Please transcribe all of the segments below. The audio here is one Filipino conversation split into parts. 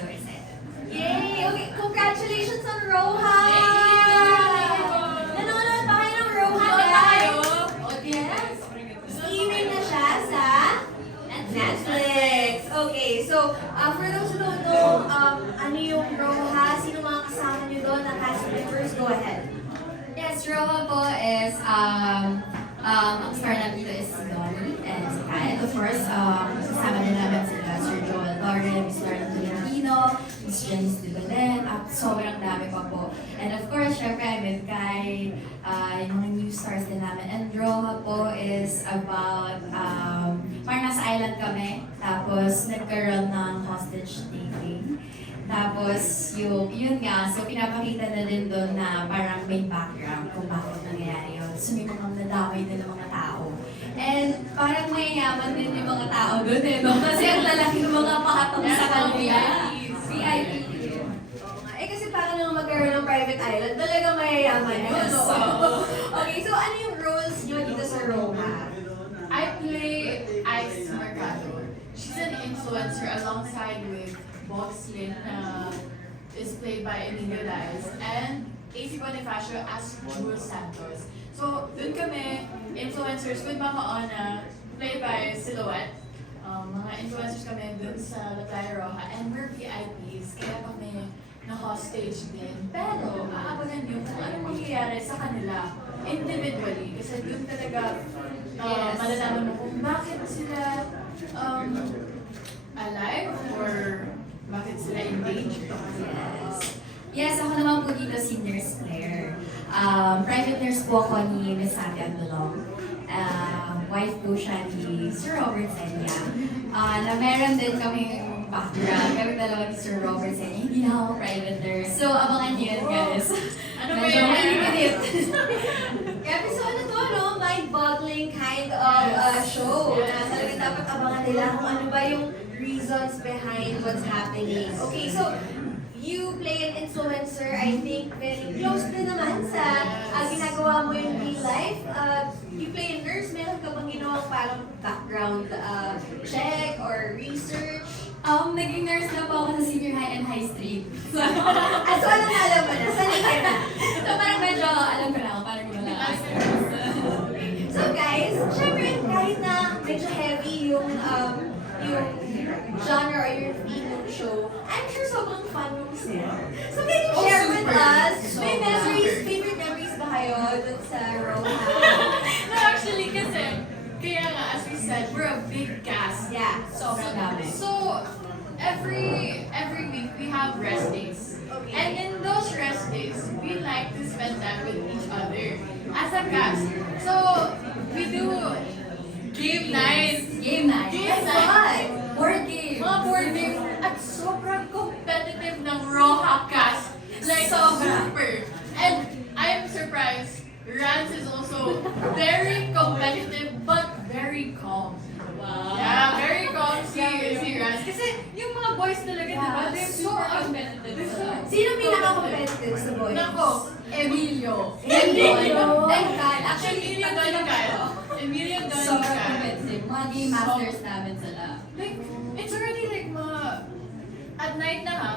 so excited. Yay! Okay, congratulations on Roha! Nanonood ba kayo ng Roha, guys? Yes. Streaming na siya sa Netflix. Okay, so for those who don't know, ano yung Roha, sino mga kasama niyo doon na cast members, go ahead. Yes, Roha po is, ang star namin dito is si Donnie and si Kyle. Of course, kasama din namin sila Sir Joel Torre, Miss Lauren Tolentino, Miss Janice de Belen, at sobrang dami pa po. And of course, syempre, I'm with Kai, yung mga new stars din namin. And Roha po is about, parang nasa island kami, tapos nagkaroon ng hostage taking. Tapos, yun nga, so pinapakita na din doon na parang may background kung bakit nangyayari yun. So may mga nadamay din ng mga tao. And parang mayayaman din yung mga tao doon eh, no? Kasi ang lalaki ng mga pakatong sa kanila. VIP. Oo nga. Eh kasi para nang magkaroon ng private island, talagang mayayaman yun. Yes. So, okay, so ano yung roles niyo dito sa Roha? I play Ice Mercado. She's an influencer alongside with Box Lin, is played by Emilio Diaz, and AC Bonifacio as Jules Santos. So, dun kami, influencers with Mama Ona, played by Silhouette. Mga influencers kami dun sa La Playa Roja, and we're VIPs, kaya kami na-hostage din. Pero, aabangan niyo kung ano mangyayari sa kanila individually, kasi dun talaga malalaman mo kung bakit sila alive or bakit sila in danger. Yes. Yes, ako naman po dito si Nurse Claire. Private nurse po ako ni Miss Sandy Andolong. Wife po siya ni Sir Robert Senya. Na meron din kaming background. Kami dalawa ni Sir Robert Senya. Hindi na ako private nurse. So, abangan niyo yun, guys. Ano ba Medyo yun? mainit. Episode na to, no? Mind-boggling kind of show. Na talaga dapat abangan nila kung ano ba yung reasons behind what's happening. Okay, so you play an influencer, I think very close din naman sa ginagawa mo yung real life. You play a nurse, meron ka bang ginawang parang background check or research? Naging nurse na po ako sa senior high and high street. So, So ano na alam mo na? Sanay ka na? so parang medyo alam ko na ako, parang gumala So guys, syempre kahit na medyo heavy yung genre or yung theme ng show, I'm sure sobrang fun yung set. So can you share with us, may memories, favorite memories ba kayo dun sa Roha? No, actually, kasi, kaya nga, as we said, we're a big cast. Yeah. Sobrang dami. So, every week we have rest days. Okay. And in those rest days, we like to spend time with each other as a cast. So, we do game nights. Game night. Game That's night. fun. Board game. Mga board games. At sobrang competitive ng Roha cast. Like, Sobra. super. And I'm surprised, Rance is also very competitive but very calm. Wow. Yeah, very calm si Rance. Kasi yung mga boys talaga, di ba? Yeah, They're super so competitive. Sino pinaka-competitive sa boys? Nako, Emilio. Emilio. And Kyle. Actually, Emilio pag Don sila Kyle. Emilio Don sobrang Kyle. competitive. Mga game masters namin sila. Like, it's already like at night na ha,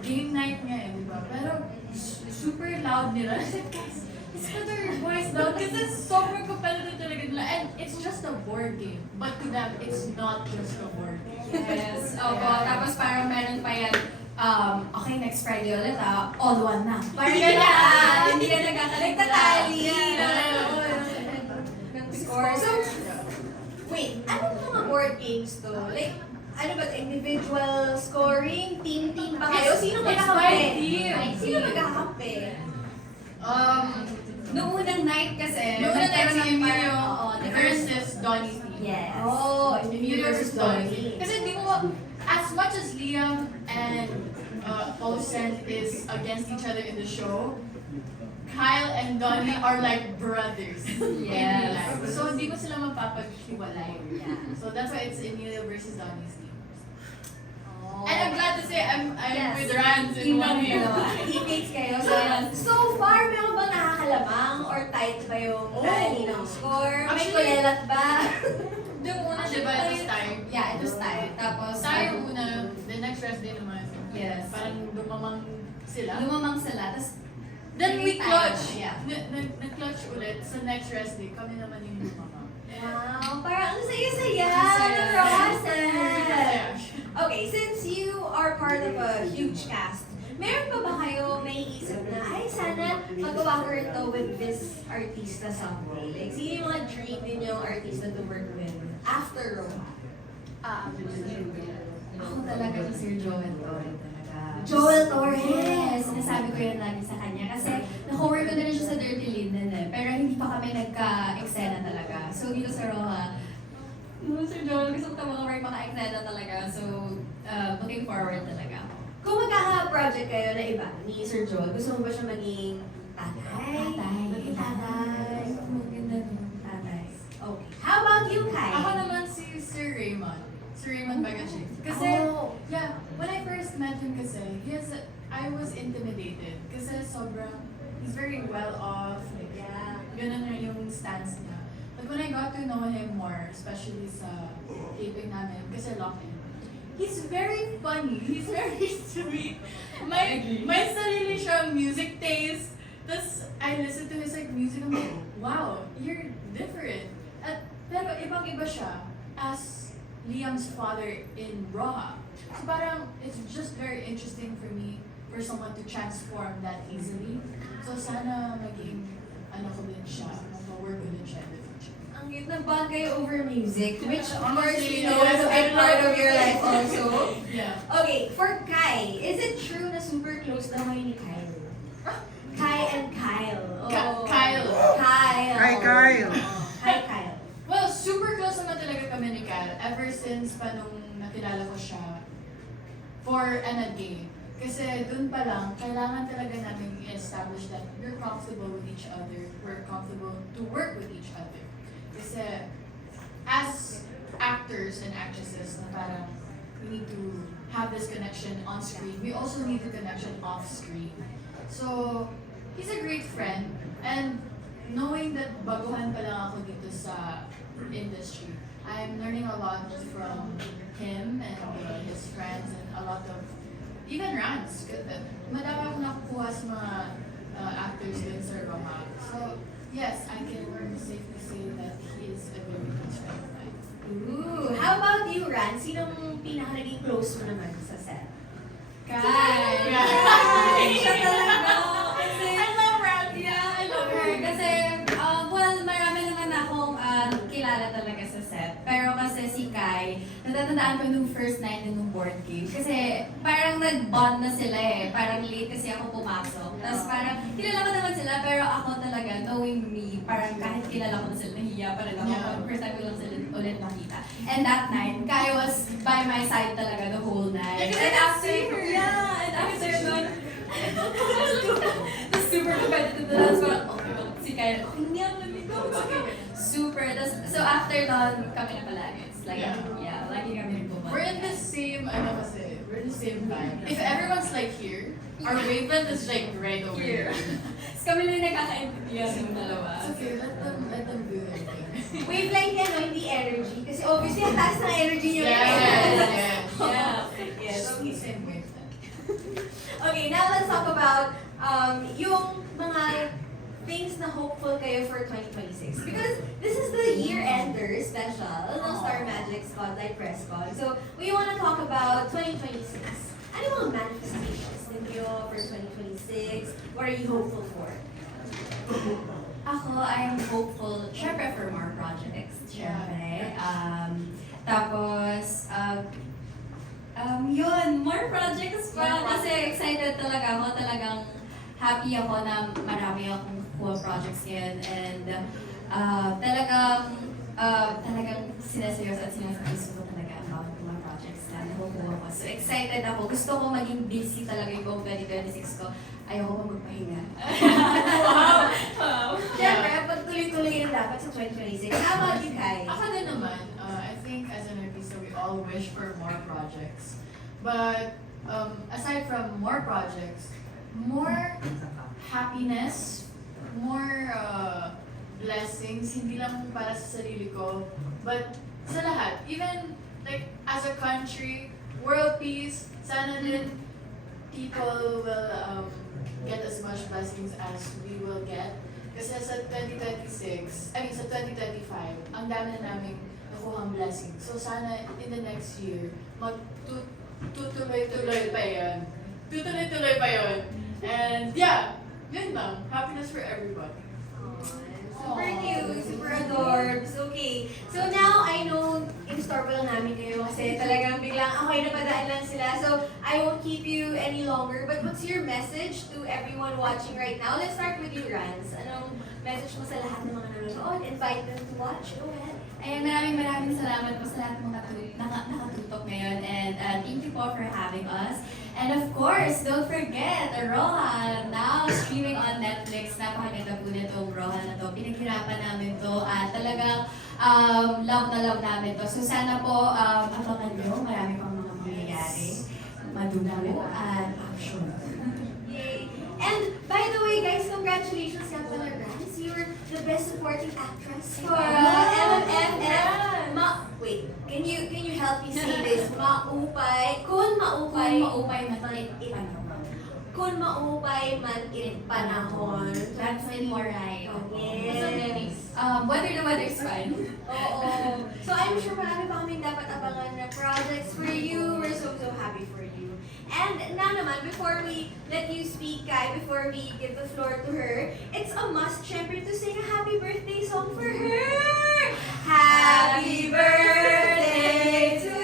game night nga eh, di ba? Pero super loud nila. I said, guys, let's put our voice down kasi super competitive talaga nila. And it's just a board game. But to them, it's not just a board game. Yes. Opo. Tapos parang meron pa yan, okay, next Friday ulit all one na. Parang Yeah. hindi ka nagkakalit. Nagtatali. Yeah. Ng score. So, wait, anong mga board games to? Like, ano ba, individual scoring? Team ba kayo? Sino It's magkakampi? by team. Sino magkakampi? Noong unang night kasi, Yung una nagkaroon si ng Emilio parang, versus Donnie team. Yes. Oh, Emilio versus Donnie. Kasi di mo, as much as Liam and Olsen is against each other in the show, Kyle and Donnie are like brothers in real Yes. life. So hindi mo sila mapapaghiwalay. Yeah. So that's why it's Emilio versus Donnie's team. Oh. And I'm glad to say I'm Yes. with Rans in Team one kami team. dalawa. Teammates kayo. So far, meron bang nakakalamang or tight ba yung tally ng score? May Actually- kulelat ba? Yung una, di ba, it was time. Yeah, it was tight. Tapos, Tayo muna, the next rest day naman. Yes. Parang lumamang sila. Lumamang sila, tapos Then we clutch. Yeah. Nag-clutch ulit sa next rest day. Kami naman yung lumamang. Wow, parang ang saya-saya Ang saya. ng process. Masaya. Okay, since you are part of a huge cast, meron pa ba kayo naiisip na, ay sana magawa ko ito with this artista someday? Like, sino yung mga dream ninyong artista to work with after Roha? Ako talaga si Sir Joel Torre talaga. Joel Torre! Yes! Sinasabi ko yan lagi sa kanya. Kasi na-cover ko na rin siya sa Dirty Linen eh. Pero hindi pa kami nagka-eksena talaga. So dito sa Roha, Sir Joel, gusto ko talaga maka-eksena talaga. So, looking forward talaga ako. Kung magkaka-project kayo na iba ni Sir Joel, gusto mo ba siya maging tatay? Maging tatay. Maganda nun, tatay. Okay. How about you, Kai? Ako naman si Sir Raymond. Sir Raymond Bagashik. Kasi, Oh. yeah, when I first met him kasi, I was intimidated. Kasi he's very well off. Like, Yeah. ganun na yung stance niya. But when I got to know him more, especially sa taping namin, kasi lock-in, he's very funny. He's very sweet. May sarili siyang music taste. Tapos, I listen to his like music, I'm like, wow, you're different. Pero ibang-iba siya as Liam's father in Roha. So parang, it's just very interesting for me, for someone to transform that easily. So sana maging, ko din siya, mag-work ko din siya in the future. Ang cute na bond kayo over music, which of course Honestly, you know is a big part of your life also. Yeah. Okay, for Kai, is it true na super close na kayo ni Kyle? Kai and Kyle. Kyle. Kyle. Hi, Kyle. Hi, Kyle. Well, super close naman talaga kami ni Kyle ever since pa nung nakilala ko siya for a day. Kasi dun pa lang, kailangan talaga namin i-establish that we're comfortable with each other, we're comfortable to work with each other. Kasi as actors and actresses na parang we need to have this connection on screen, we also need the connection off screen. So, he's a great friend and knowing that baguhan pa lang ako dito sa industry, I'm learning a lot from him and his friends and a lot of even rants. Madami akong nakukuha sa mga actors din sa Roma. So, yes, I can safely say that he is a very close friend of mine. Ooh, how about you, Ran? Sinong pinaka naging close mo naman sa set? Kai! Siya talaga. Kasi, I love Ran! Yeah, I love her. Kasi, well, marami naman akong kilala talaga sa set. Pero kasi si Kai, natatandaan ko nung first night nung board game. Kasi parang nag-bond na sila eh. Parang late kasi ako pumasok. Tapos parang kilala ko naman sila, pero ako talaga, knowing me, parang kahit kilala ko na sila, nahiya pa rin ako. Yeah. First time ko lang sila ulit nakita. And that night, Kai was by my side talaga the whole night. Because And I after, see her. yeah, and after nun, the super competitive na lang. Parang, okay, si Kyle, okay, hindi ako nalito. Super. So after nun, kami na palagi. It's like, yeah, lagi kami rin pumunta. We're in the same, we're in the same vibe. If everyone's like here, our wavelength is like right over here. Tapos kami lang yung nagkakaintindihan yung dalawa. It's okay, let them do their thing. wavelength yan, no? Hindi energy. Kasi obviously, ang taas ng energy niyo. Yes. Yeah. Yes. So, same wavelength. Okay, now let's talk about yung mga things na hopeful kayo for 2026. Because this is the year-ender special ng Star Magic Spotlight Press Con. So, we want to talk about 2026. Ano mga manifestations ninyo for 2026? What are you hopeful for? Ako, I'm hopeful, syempre for more projects, syempre. Tapos, yun, more projects pa. Kasi excited talaga ako, talagang happy ako na marami akong cool projects ngayon. And talagang sineseryoso at sinasabiso ko talaga about mga projects na nakukuha ko. So excited ako. Gusto ko maging busy talaga yung buong 2026 ko. Ayoko pa magpahinga. Wow! Siyempre, pagtuloy-tuloy yung dapat sa 2026. How about you, Kai? Ako din naman, I think as an artista, we all wish for more projects. But aside from more projects, more happiness, more blessings, hindi lang para sa sarili ko, but sa lahat. Even like as a country, world peace. Sana din people will get as much blessings as we will get. Kasi sa 2026, I mean sa 2025, ang dami na namin nakuhang blessings. So sana in the next year, tutuloy-tuloy pa yun. Tutuloy-tuloy pa yun. And yeah, yun lang. Happiness for everybody. Super cute, super adorbs. Okay, so now I know in-store pa lang namin kayo kasi talagang biglang okay na padaan lang sila. So I won't keep you any longer. But what's your message to everyone watching right now? Let's start with you, Rans. Anong message mo sa lahat ng mga nanonood? Invite them to watch. Go ahead. Ayan, maraming salamat po sa lahat ng mga nakatutok ngayon. And thank you po for having us. And of course, don't forget, Rohan, now streaming on Netflix. Napakaganda po nitong Rohan na to. Pinaghirapan namin to at talagang love na love namin to. So sana po, abangan nyo, marami pang mga mangyayari. Madugo at action. Yay! And by the way, guys, congratulations nga pala, Rans. You're the best supporting actress for MMFF. Wait, can you help me say this? Kung maupay man in panahon. That's when more right. Yes. Whether the weather's fine. Oo. So I'm sure marami pa kaming dapat abangan na projects for you. We're so happy for you. And now naman, before we let you speak, Kai, before we give the floor to her, it's a must, syempre, to sing a happy birthday song for her. Happy birthday to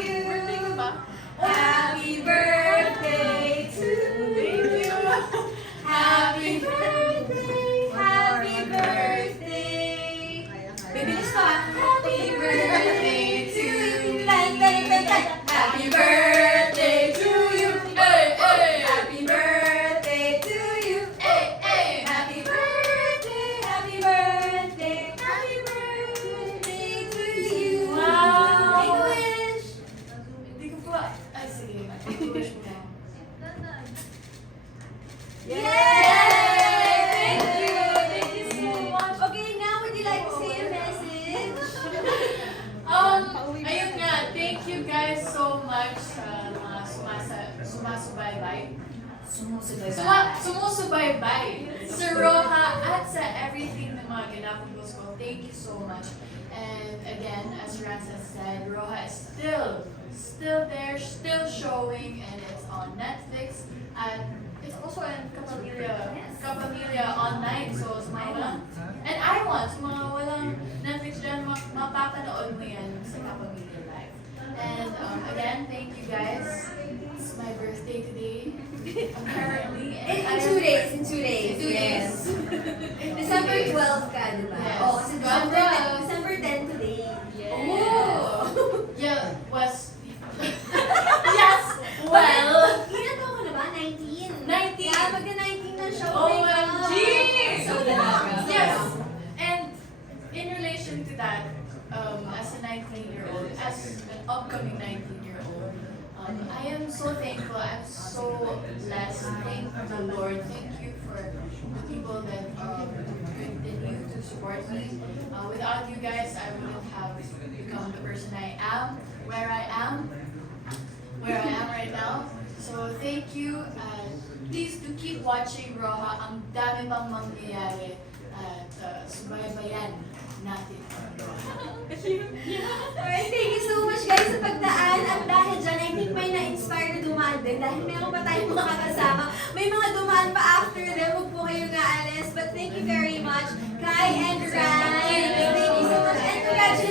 you. Birthday ko ba? Happy birthday to you. Happy birthday. Happy birthday. Bibilis ka. Happy birthday to you. Happy birthday to you. Hey, hey! Happy birthday to you. Hey, hey! Happy birthday. Happy birthday. Happy birthday to you. Wow. Make a wish. Hindi ko pa... Ay, sige. Wish mo na. Yay! Thank you! Thank you so much. Okay, now would you like to say a message? Ayun nga, thank you guys so much sa mga sumasubaybay. Sumusubaybay sa Roha at sa everything ng mga ginapong ko. Thank you so much. And again, as Rans has said, Roha is still there, still showing, and it's on Netflix. And it's also in Kapamilya online. So sa mga walang, and I want, sa mga walang Netflix dyan, mapapanood mo yan sa Kapamilya Live. And again, thank you guys. It's my birthday today, apparently. And In 2 days, in 2 days. In 2 days. December 12 ka, di ba? Yes. Oo, kasi December 10, 12. December 10 today. Oh! Yeah, yes! Well! Ilan taon ka na ba? 19? 19. Yeah, magka-19 na siya. OMG! So talaga. Yes! And in relation to that, as a 19-year-old, as an upcoming 19-year-old, I am so thankful. I'm so blessed. Thank the Lord. Thank you for the people that continue to support me. Without you guys, I wouldn't have become the person I am, where I am right now. So thank you. Please do keep watching Roha. Ang dami pang mangyayari at subaybayan natin. Alright, thank you so much guys sa pagdaan. At dahil dyan, I think may na-inspire na dumaan din. Dahil meron pa tayong mga kasama. May mga dumaan pa after them. Huwag po kayong aalis. But thank you very much, Kai and